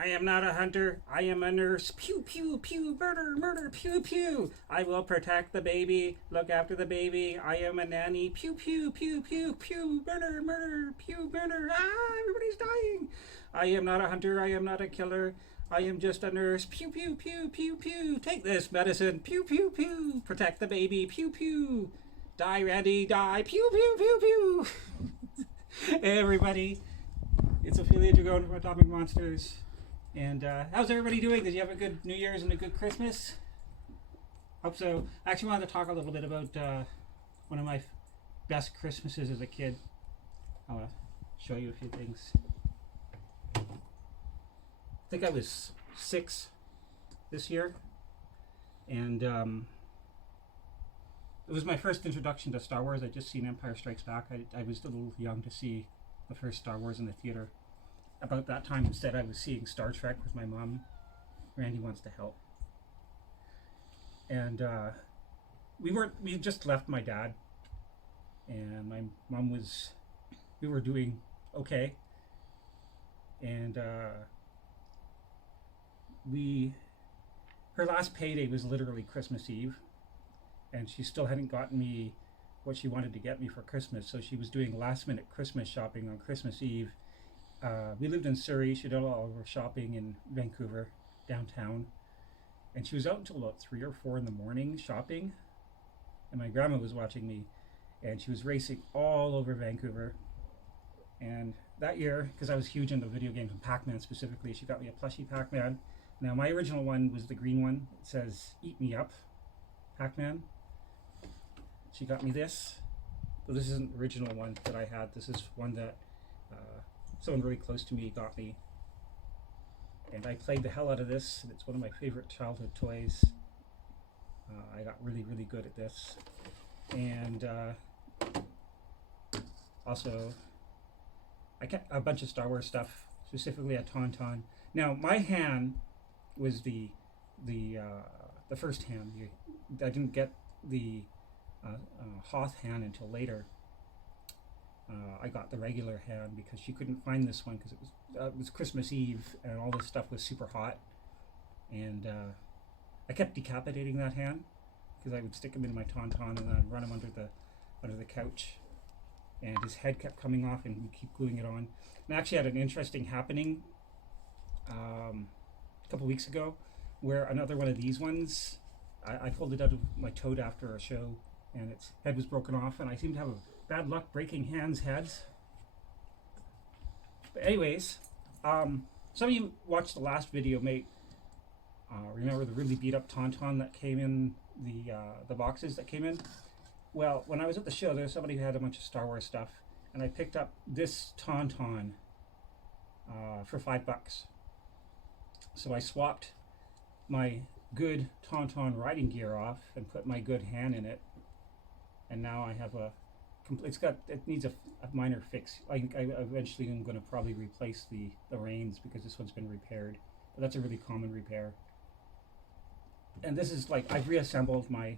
I am not a hunter. I am a nurse. Pew, pew, pew. Murder, murder, pew, pew. I will protect the baby. Look after the baby. I am a nanny. Pew, pew, pew, pew, pew. Murder, murder, pew, murder. Ah, everybody's dying. I am not a hunter. I am not a killer. I am just a nurse. Pew, pew, pew, pew, pew. Take this medicine. Pew, pew, pew. Protect the baby. Pew, pew. Die, Randy, die. Pew, pew, pew, pew. Hey, everybody. It's Ophelia Dragon from Atomic Monsters. And how's everybody doing? Did you have a good New Year's and a good Christmas? Hope so. I actually wanted to talk a little bit about one of my best Christmases as a kid. I want to show you a few things. I think I was 6 this year. And it was my first introduction to Star Wars. I'd just seen Empire Strikes Back. I was a little young to see the first Star Wars in the theater. About that time, instead, I was seeing Star Trek with my mom. Randy Wants to Help. And we just left my dad. And my mom we were doing okay. And her last payday was literally Christmas Eve. And she still hadn't gotten me what she wanted to get me for Christmas. So she was doing last minute Christmas shopping on Christmas Eve. We lived in Surrey. She did all of her shopping in Vancouver, downtown. And she was out until about 3 or 4 in the morning shopping. And my grandma was watching me. And she was racing all over Vancouver. And that year, because I was huge into video games and Pac-Man specifically, she got me a plushie Pac-Man. Now, my original one was the green one. It says, "Eat Me Up, Pac-Man." She got me this. But this isn't the original one that I had. This is one that someone really close to me got me. And I played the hell out of this. And it's one of my favorite childhood toys. I got really, really good at this. And also, I kept a bunch of Star Wars stuff, specifically a Tauntaun. Now, my hand was the first hand. I didn't get the Hoth hand until later. I got the regular hand because she couldn't find this one because it was Christmas Eve and all this stuff was super hot. And I kept decapitating that hand because I would stick him in my Tauntaun and then I'd run him under the couch. And his head kept coming off and we'd keep gluing it on. And I actually had an interesting happening a couple weeks ago where another one of these ones, I pulled it out of my tote after a show and its head was broken off, and I seem to have a bad luck breaking hands' heads. But anyways, some of you watched the last video may remember the really beat up Tauntaun that came in the boxes that came in. Well, when I was at the show, there was somebody who had a bunch of Star Wars stuff, and I picked up this Tauntaun for $5. So I swapped my good Tauntaun riding gear off and put my good hand in it, and now I have it needs a minor fix. I eventually am going to probably replace the reins because this one's been repaired, but that's a really common repair. And this is like, I've reassembled my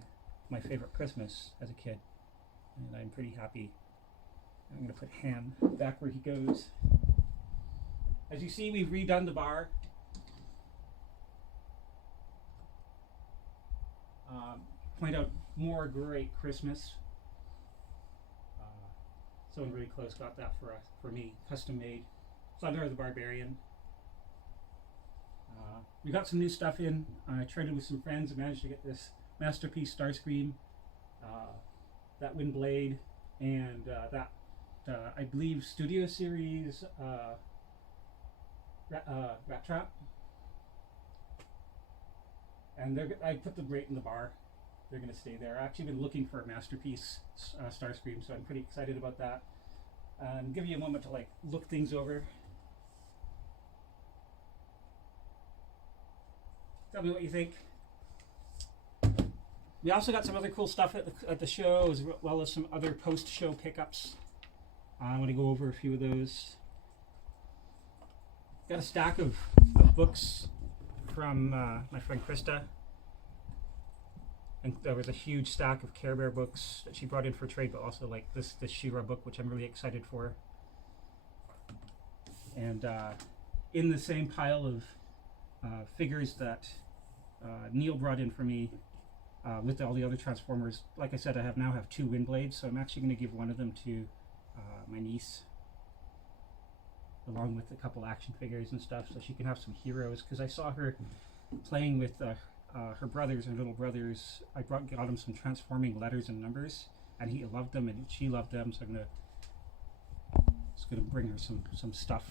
favorite Christmas as a kid, and I'm pretty happy. I'm going to put Han back where he goes. As you see, we've redone the bar. Point out more Great Christmas. Someone really close got that for me, custom made. Thunder the Barbarian. We got some new stuff in. I traded with some friends and managed to get this Masterpiece Starscream, that Windblade, and that I believe Studio Series Rat Trap. And I put them right in the bar. They're going to stay there. I've actually been looking for a Masterpiece Starscream, so I'm pretty excited about that. Give you a moment to look things over. Tell me what you think. We also got some other cool stuff at the show, as well as some other post-show pickups. I want to go over a few of those. Got a stack of books from my friend Krista. And there was a huge stack of Care Bear books that she brought in for trade, but also this She-Ra book, which I'm really excited for. And in the same pile of figures that Neil brought in for me with all the other Transformers. Like I said, I now have 2 wind blades, so I'm actually going to give one of them to my niece, along with a couple action figures and stuff, so she can have some heroes. Because I saw her playing with her brothers, her little brothers. Got him some transforming letters and numbers, and he loved them, and she loved them. So I'm gonna bring her some stuff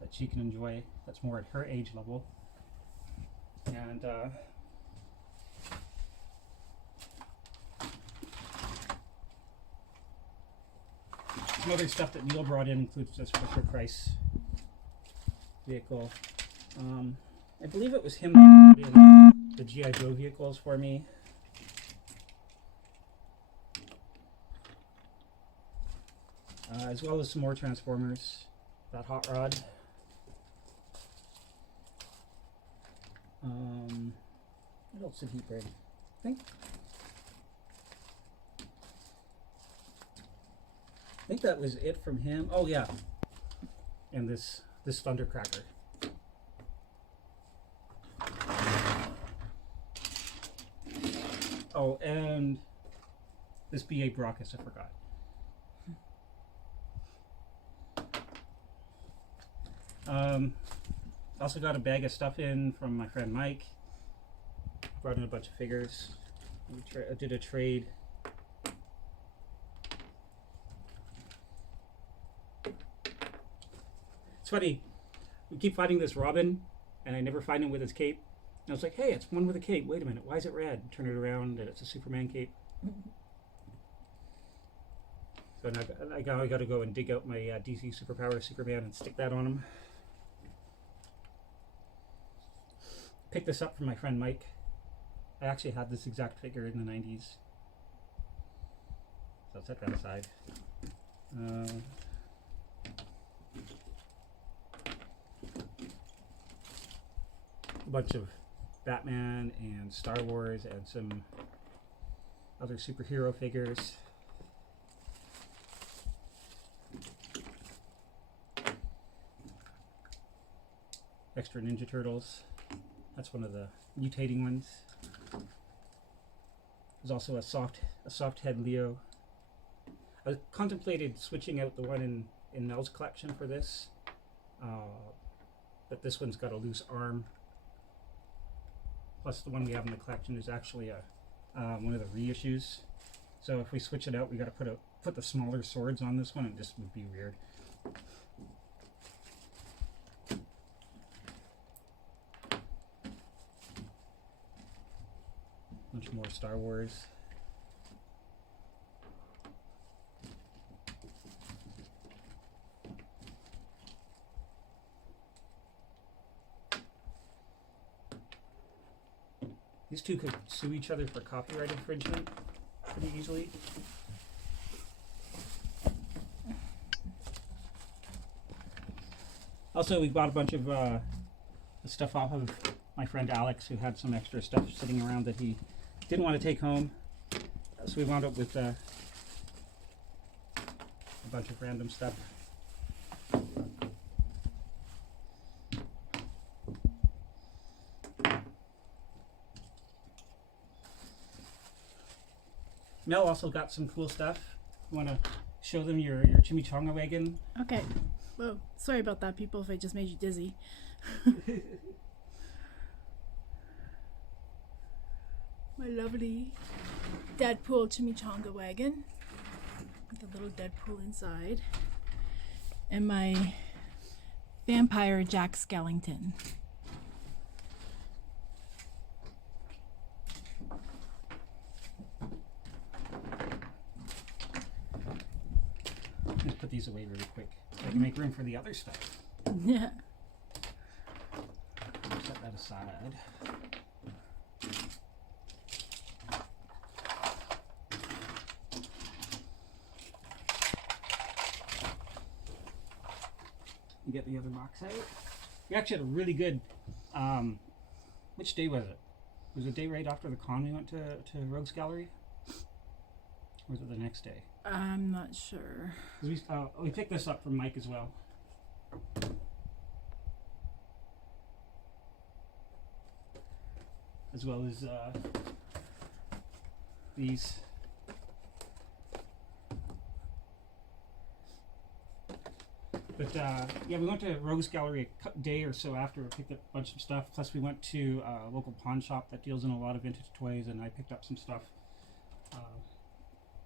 that she can enjoy. That's more at her age level. And some other stuff that Neil brought in includes this Fisher Price vehicle. I believe it was him that brought in the G.I. Joe vehicles for me. As well as some more Transformers. That Hot Rod. What else did he bring? I think that was it from him. Oh yeah, and this Thundercracker. Oh, and this B.A. Brockus, I forgot. Also got a bag of stuff in from my friend Mike. Brought in a bunch of figures. I did a trade. It's funny, we keep finding this Robin, and I never find him with his cape. And I was like, hey, it's one with a cape. Wait a minute, why is it red? Turn it around, and it's a Superman cape. So now I got to go and dig out my DC Superpower Superman and stick that on him. Picked this up from my friend Mike. I actually had this exact figure in the 90s. So I'll set that aside. A bunch of Batman and Star Wars and some other superhero figures. Extra Ninja Turtles. That's one of the mutating ones. There's also a soft head Leo. I contemplated switching out the one in Mel's collection for this, but this one's got a loose arm. Plus, the one we have in the collection is actually one of the reissues. So if we switch it out, we got to put the smaller swords on this one, and this would be weird. Bunch more Star Wars. These two could sue each other for copyright infringement pretty easily. Also, we bought a bunch of stuff off of my friend Alex, who had some extra stuff sitting around that he didn't want to take home. So we wound up with a bunch of random stuff. Mel also got some cool stuff. You want to show them your chimichanga wagon? Okay. Whoa. Sorry about that, people, if I just made you dizzy. My lovely Deadpool chimichanga wagon with a little Deadpool inside. And my vampire Jack Skellington. Let's put these away really quick so I can make room for the other stuff. Yeah. Set that aside. You get the other box out. We actually had a really good. Which day was it? Was it the day right after the con we went to Rogues Gallery? Or was it the next day? I'm not sure. We picked this up from Mike as well. as well as these. But yeah, we went to Rogues Gallery a day or so after, picked up a bunch of stuff. Plus, we went to a local pawn shop that deals in a lot of vintage toys, and I picked up some stuff.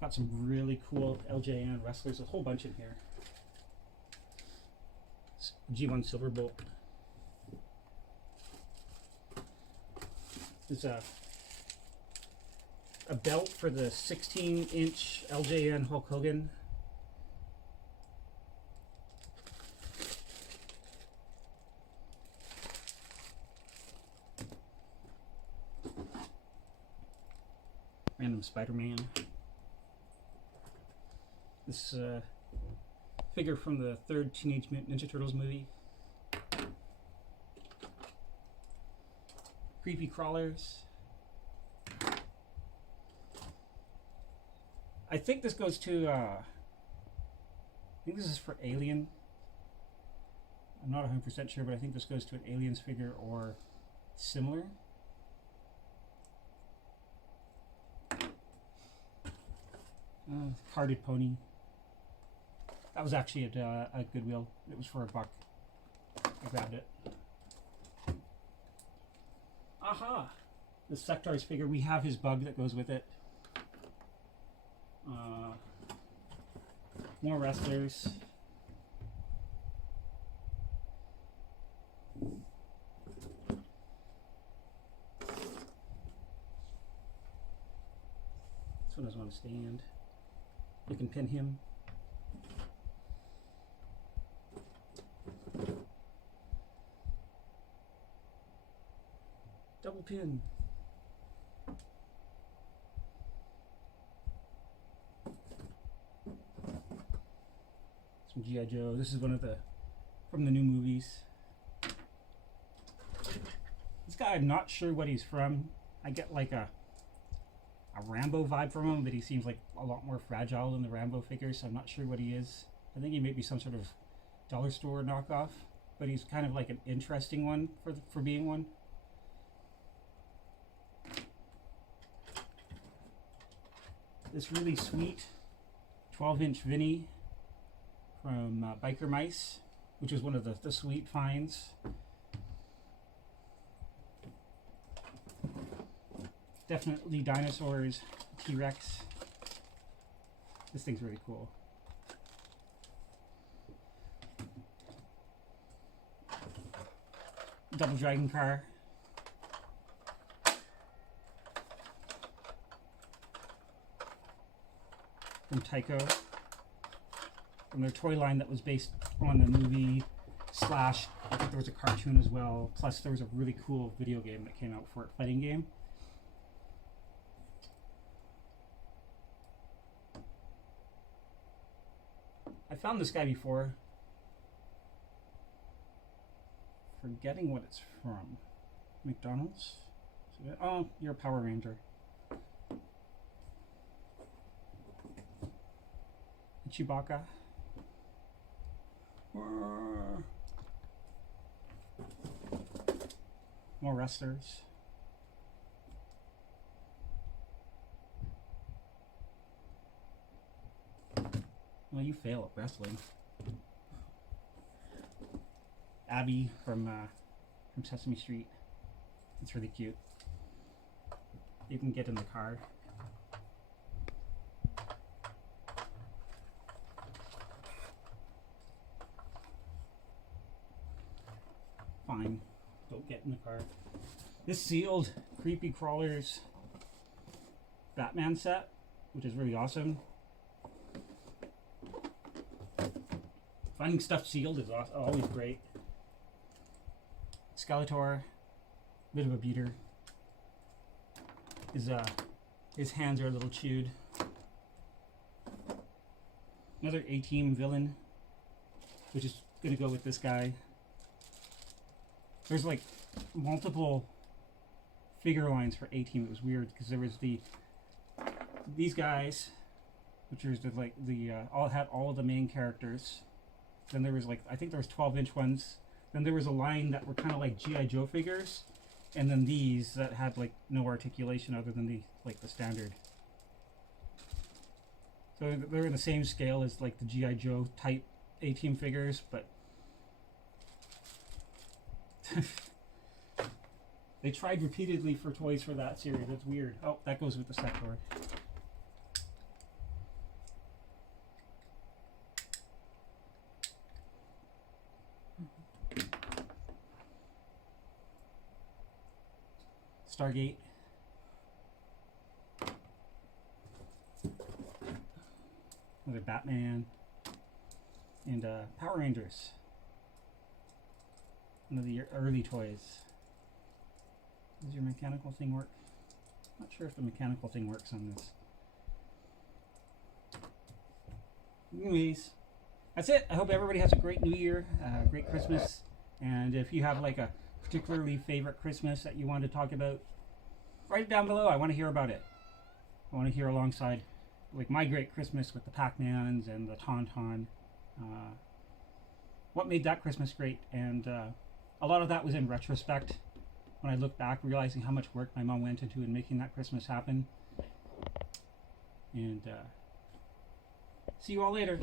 Got some really cool LJN wrestlers, a whole bunch in here. G1 Silverbolt. There's a belt for the 16-inch LJN Hulk Hogan. Random Spider-Man. This figure from the third Teenage Mutant Ninja Turtles movie. Creepy crawlers. I think this goes to, I think this is for Alien. I'm not 100% sure, but I think this goes to an Aliens figure or similar. Carded pony. That was actually at Goodwill. It was for $1. I grabbed it. Aha! The Sectaurs figure. We have his bug that goes with it. More wrestlers. This one doesn't want to stand. You can pin him. Double pin. Some G.I. Joe. This is one of the from the new movies. This guy, I'm not sure what he's from. I get like a Rambo vibe from him, but he seems like a lot more fragile than the Rambo figures, so I'm not sure what he is. I think he may be some sort of dollar store knockoff, but he's kind of like an interesting one for being one. This really sweet 12-inch Vinny from Biker Mice, which is one of the sweet finds. Definitely dinosaurs, T-Rex. This thing's really cool. Double Dragon car. From Tyco. From their toy line that was based on the movie / I think there was a cartoon as well. Plus there was a really cool video game that came out for it, fighting game. I found this guy before. Forgetting what it's from. McDonald's? Oh, you're a Power Ranger. Chewbacca. More wrestlers. Well, you fail at wrestling. Abby from Sesame Street. It's really cute. You can get in the car. Fine. Don't get in the car. This sealed Creepy Crawlers Batman set, which is really awesome. Finding stuff sealed is always great. Skeletor, bit of a beater. His hands are a little chewed. Another A-Team villain, which is gonna go with this guy. There's like multiple figure lines for A-Team. It was weird because there was these guys, which are all had all of the main characters. Then there was I think there was 12-inch ones. Then there was a line that were kind of like G.I. Joe figures, and then these that had like no articulation other than the standard. So they're in the same scale as like the G.I. Joe type A-Team figures, but they tried repeatedly for toys for that series. That's weird. Oh, that goes with the Sector. Stargate. Another Batman. And Power Rangers. One of the early toys. Does your mechanical thing work? Not sure if the mechanical thing works on this. Anyways, that's it. I hope everybody has a great New Year, great Christmas, and if you have like a particularly favorite Christmas that you want to talk about, write it down below. I want to hear about it. I want to hear alongside like my great Christmas with the Pac-Mans and the Tauntaun. What made that Christmas great? And a lot of that was in retrospect. When I look back, realizing how much work my mom went into in making that Christmas happen. And see you all later.